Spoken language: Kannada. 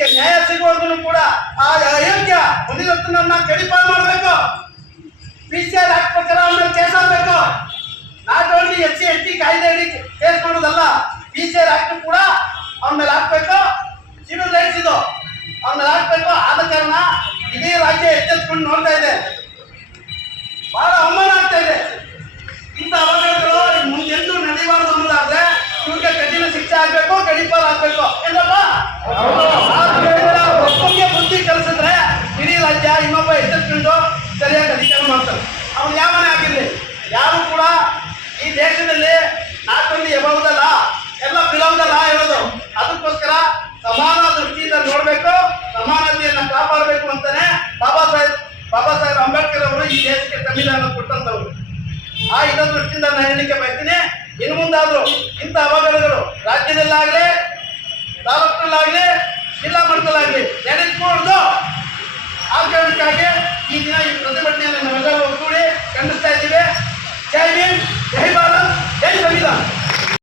ಇದಕ್ಕೆ ನ್ಯಾಯ ಸಿಗುವವರೆಗೂ ಕೂಡ ಆ ಅಯೋಗ್ಯ ಮುನಿರತ್ನನ್ನ ಗಡೀಪಾರು ಮಾಡಬೇಕು. ಪಿಸಿಆರ್ ಆಕ್ಟ್ ಪ್ರಕಾರ ಅವನ್ನ ಕೇಸ್ ಹಾಕಬೇಕು. ನಾಟ್ ಓನ್ಲಿ SC/ST ಕಾಯ್ದೆ ಅಡಿ ಕೇಸ್ ಮಾಡೋದಲ್ಲ, ಪಿಸಿಆರ್ ಆಕ್ಟ್ ಕೂಡ ಅವನ ಮೇಲೆ ಹಾಕ್ಬೇಕು. ಸಿವಿಲ್ ರೈಟ್ಸ್ ಇದು ಅವನ ಮೇಲೆ ಹಾಕ್ಬೇಕು. ಆದ ಕಾರಣ ಇಡೀ ರಾಜ್ಯ ಎಚ್ಚೆತ್ಕೊಂಡು ನೋಡ್ತಾ ಇದೆ, ಬಹಳ ಅವಮಾನ ಆಗ್ತಾ ಇದೆ. ಇಂಥ ಅವಘಡಗಳು ಮುಂದೆಂದೂ ನಡೆಯಬಾರದು ಅನ್ನೋದಾದ್ರೆ ಇವ್ರಿಗೆ ಕಠಿಣ ಶಿಕ್ಷೆ ಆಗ್ಬೇಕು, ಗಡೀಪಾರು ಆಗ್ಬೇಕು. ಏನಪ್ಪ ಒಬ್ಬರಿಗೆ ಬುದ್ಧಿ ಕಲಿಸಿದ್ರೆ ಇಡೀ ರಾಜ್ಯ ಇನ್ನೊಬ್ಬ ಎಚ್ಚೆತ್ಕೊಂಡು ಸರಿಯಾಗಿ ಅಧಿಕಾರ ಮಾಡ್ತಾರೆ. ಅವ್ನು ಯಾವನೇ ಆಗಿರ್ಲಿ, ಯಾರು ಕೂಡ ಈ ದೇಶದಲ್ಲಿ not only above the law, ಎಲ್ಲ ಬಿಲೋ ದ ಲಾ ಇರೋದು. ಅದಕ್ಕೋಸ್ಕರ ಸಮಾನ ದೃಷ್ಟಿಯಿಂದ ನೋಡ್ಬೇಕು, ಸಮಾನತೆಯನ್ನ ಕಾಪಾಡಬೇಕು ಅಂತಾನೆ ಬಾಬಾ ಸಾಹೇಬ್ ಅಂಬೇಡ್ಕರ್ ಅವರು ಈ ದೇಶಕ್ಕೆ ಸಂವಿಧಾನ ಕೊಟ್ಟಂತವ್ರು. ಆ ಇದ ದೃಷ್ಟಿಯಿಂದ ನಾನು ಹೇಳಲಿಕ್ಕೆ ಬಯಸ್ತೀನಿ, ಇನ್ನು ಮುಂದಾದ್ರೂ ಇಂಥ ಅವಘಡಗಳು ರಾಜ್ಯದಲ್ಲಾಗಲಿ, ತಾಲೂಕಿನಲ್ಲಾಗಲಿ, ಜಿಲ್ಲಾ ಮಟ್ಟದಲ್ಲಾಗಲಿ ನಡೆಸಬಹುದು. ಆ ಕಾರಣಕ್ಕಾಗಿ